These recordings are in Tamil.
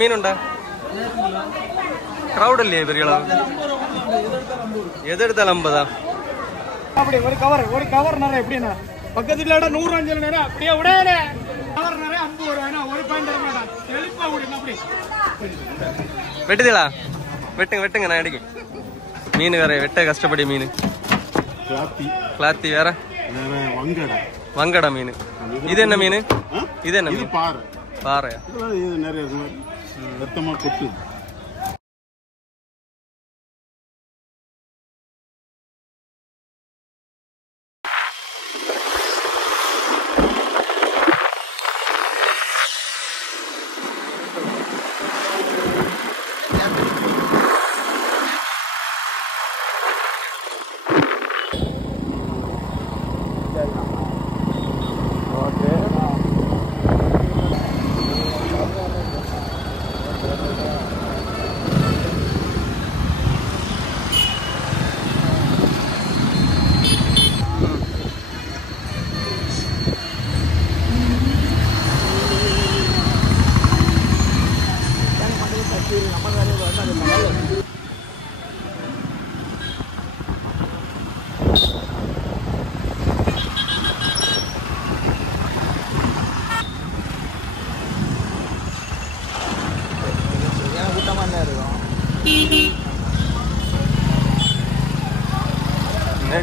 மீனுண்டா crowd இல்லையே பெரிய அளவு. எது எடுத்தாலும் 50 தான். அப்படி ஒரு கவர் நிறைய எப்படின்னா பக்கத்துல 100 அஞ்சல் நேரம் அப்படியே உடையல கவர் நிறைய 50 ரூபாய்னா ஒரு பாயிண்ட் தரமாடா செழிப்பா ஓடுங்க அப்படி வெட்டுதலா வெட்டுங்க நான் அடிக்க மீன் வேற வெட்ட கஷ்டப்படி மீன் கிளாத்தி வேற வங்கடா மீன். இது என்ன மீன்? இது என்ன மீன்? பாறையா? இது நிறைய ரத்தமா கொட்டு.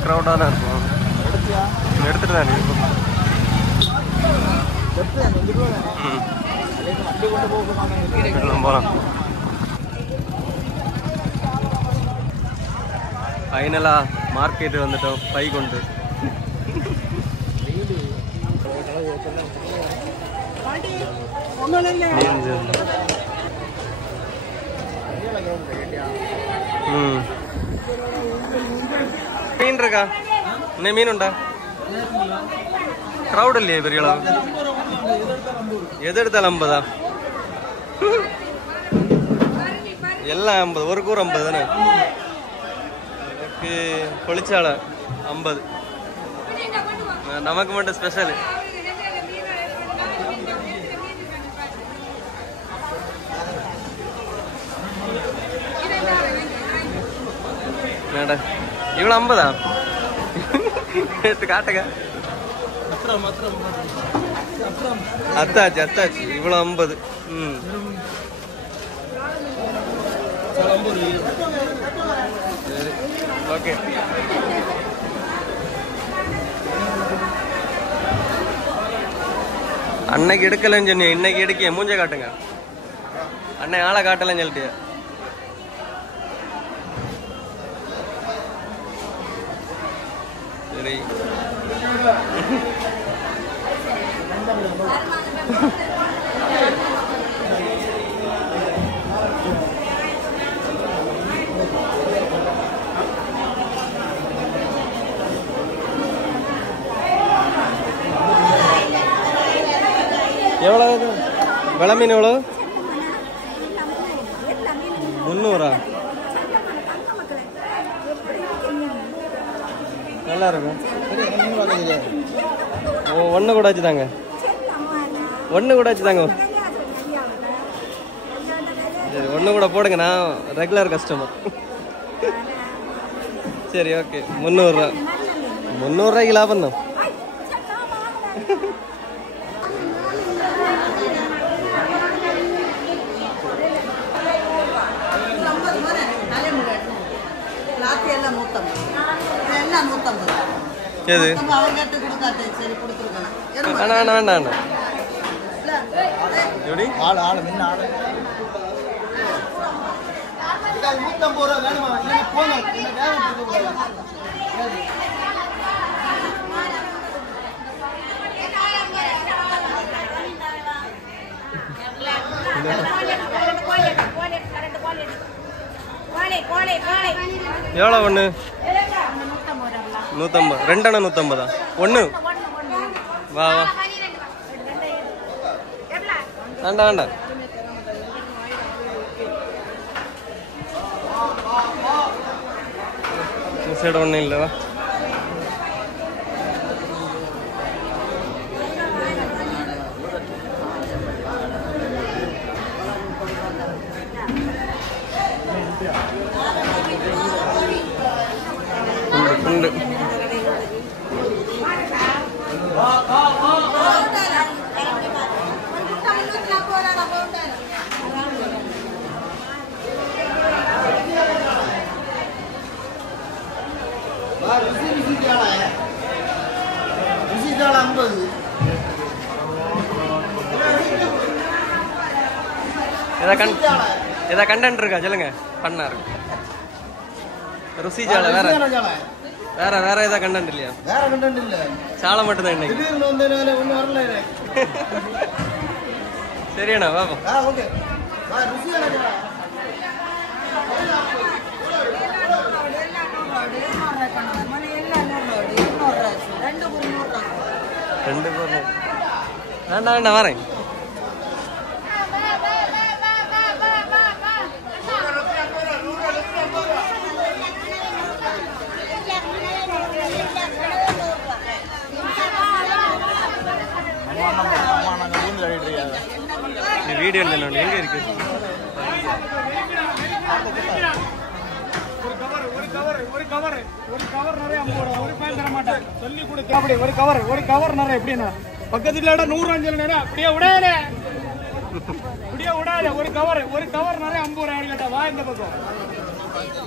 crowd-ஆ தான் இருக்கும். எடுத்துட்டு தான் போலாம். ஃபைனலா மார்க்கெட் வந்துட்டோம் பை கொண்டு. மீன் இருக்கா? இன்னும் மீன் உண்டா? crowd இல்லையே பெரிய அளவு. எது எடுத்தாலும் 50 தான். எல்லாம் 50. ஒரு கூறு 50 தானே. எனக்கு பொளிச்சால 50. நமக்கு மட்டும் ஸ்பெஷல். இவ்வளோ 50 எடுத்து காட்டுங்க. அத்தாச்சு இவ்வளோ 50. சரி ஓகே. அன்னைக்கு எடுக்கலன்னு சொன்னிய, இன்னைக்கு எடுக்க மூஞ்ச காட்டுங்க. அன்னை ஆளை காட்டலன்னு சொல்லிட்டிய. சரி எவ்வளவு விலை மீன்? எவ்வளவு? 300. நல்லா இருக்கும். ஒன்று கூட வச்சுதாங்க. சரி ஒன்று கூட போடுங்க, நான் ரெகுலர் கஸ்டமர். சரி ஓகே. 300 ரூபா. 300 ரூபாய்க்கு லாபம் தான். எது வேண்டாம் எப்படி எவ்வளோ? ஒன்று 150. 2 அண்ணா 150. ஒன்று வா வா வேண்டாம். சைடு ஒன்றும் இல்லைவா? ഉണ്ട്. ஏதா கண்டென்ட் இருக்கா சொல்லுங்க. பண்ணா இருக்கு ருசி சாலை. வேற வேற வேற ஏதா கண்டென்ட் இல்லையா? வேற கண்டென்ட் இல்ல, சாலை மட்டும் தான் இன்னைக்கு. திடீர்னு வந்தேனால ஒண்ணும் வரல. சரியாண்ணா பாப்போம். ஓகே ருசி சாலை. ரெண்டு பேர் வேண்டாம் வேண்டாம் வரேன். வீடியோ எங்க இருக்கு? பக்கத்துல 100 அஞ்சல் நேரம் அப்படியே விடாத, அப்படியே விடாத. ஒரு கவர் நிறைய 50 ரூபாய் கேட்டா வா இந்த பக்கம்.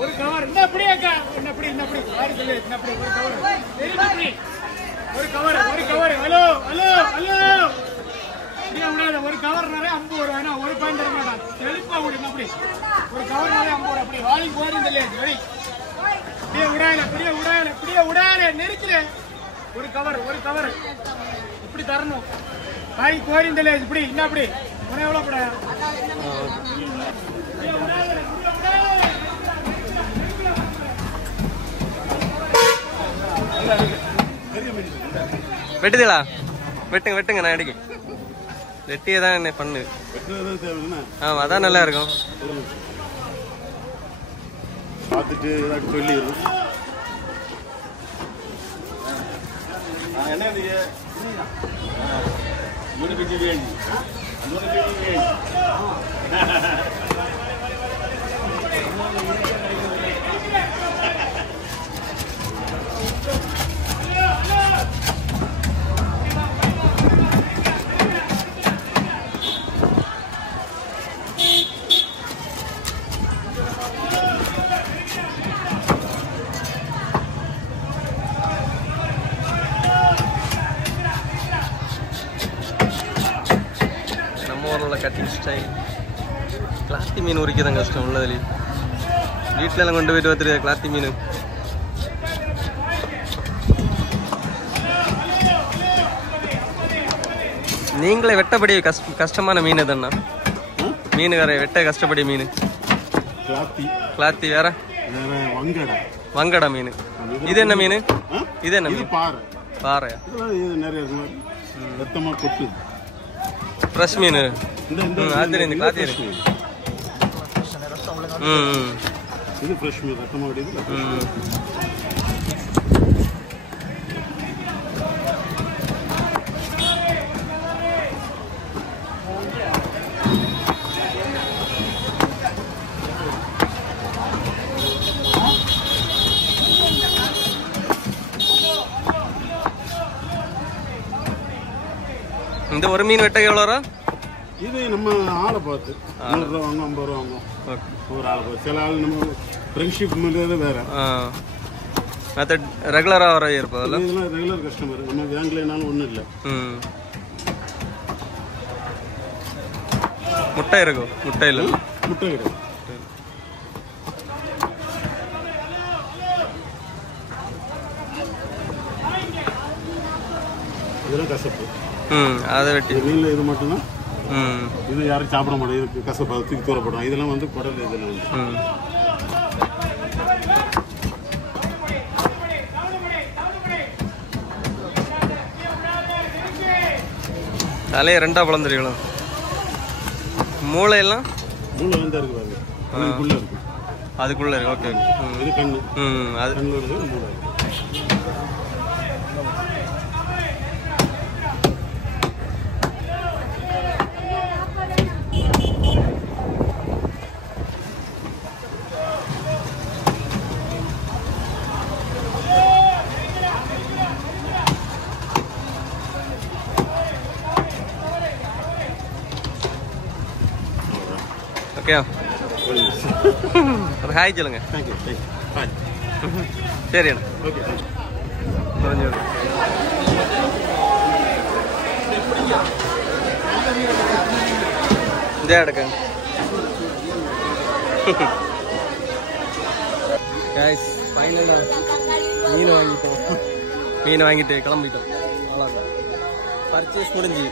ஒரு கவர் இந்த அப்படியே இப்படி யாரு சொல்லு இப்படி ஒரு கவர் ஹலோ ஹலோ ஹலோ அப்படியே விடாத. ஒரு கவர் நிறைய 50 ரூபாய்னா ஒரு பாயிண்ட் தர மாட்டான். செழிப்பா விடுங்க. அப்படி ஒரு கவர் நிறைய 50 ரூபாய். அப்படி வாங்கி போறீங்க இல்லையா? இப்படியே விடாத நெருக்கிறேன். ஒரு கவர் இப்படி தரணும். வாங்கி போறீங்க இல்லையா? இப்படி என்ன அப்படி உன எவ்வளவு பட வெட்டுதா? வெட்டுங்க நான் அடிக்க வெட்டியே தான் என்ன பண்ணு. ஆமா அதான் நல்லா இருக்கும். பார்த்துட்டு ஏதாச்சும் சொல்லிடுறோம். என்ன கட்டிங் ஸ்டைல். கிளாத்தி மீன் உரிக்கதான் கஷ்டம் உள்ளதுல. வீட்டில எல்லாம் கொண்டு போயிட்டு வந்துரு கிளாத்தி மீன். நீங்களே வெட்டப்படி கஷ்டமான மீன் எதுன்னா? மீன் வேற வெட்ட கஷ்டப்படி மீன். கிளாத்தி வேற வங்கடா மீன். இது என்ன மீன்? இது என்ன மீன்? பாறையா? ஃப்ரெஷ் மீன். அது இந்த கிளாத்தி இருக்கு. இது ஃப்ரெஷ் மீன் ரத்தமா வடிது. இந்த ஒரு மீன் வெட்ட எவ்வளோ? இது நம்ம ஆளை பார்த்து 100 ரூபா வாங்க, 50 ரூபா வாங்கும். ஒரு ஆளை பார்த்து. சில ஆள் நம்ம ஃப்ரெண்ட்ஷிப் பண்ணுறது வேற. மெத்தட் ரெகுலராக வர இருப்பதில்ல. இதெல்லாம் ரெகுலர் கஸ்டமர். நம்ம வாங்கலைனாலும் ஒன்றும் இல்லை. முட்டை இருக்கும். முட்டை இல்லை, முட்டை கிடையாது. இதெல்லாம் கசப்பு. அதை வெட்டி மீனில் இது மட்டும்தான். இது யாரும் சாப்பிட மாட்டோம். இதுக்கு கசப்பு தூக்கி தூரப்படும். இதெல்லாம் வந்து குடல். இதெல்லாம் வந்து தலையை ரெண்டா பிளந்துருக்கலாம். மூளையெல்லாம் மூளை வந்து இருக்கு பாருங்க. அதுக்குள்ள இருக்கு. அதுக்குள்ள இருக்கு. ஓகே. இது கண்ணு. அது கண்ணுல இருக்கு. மூளை இருக்கு. ஓகே ஒரு ஹாய் சொல்லுங்க. Thank you bye. சரி அண்ணா ஓகே குறைஞ்சி இதே எடுக்க கைஸ் ஃபைனலா மீன் வாங்கிட்டு கிளம்பிட்டோம். அவ்வளோதான் பர்ச்சேஸ் முடிஞ்சு.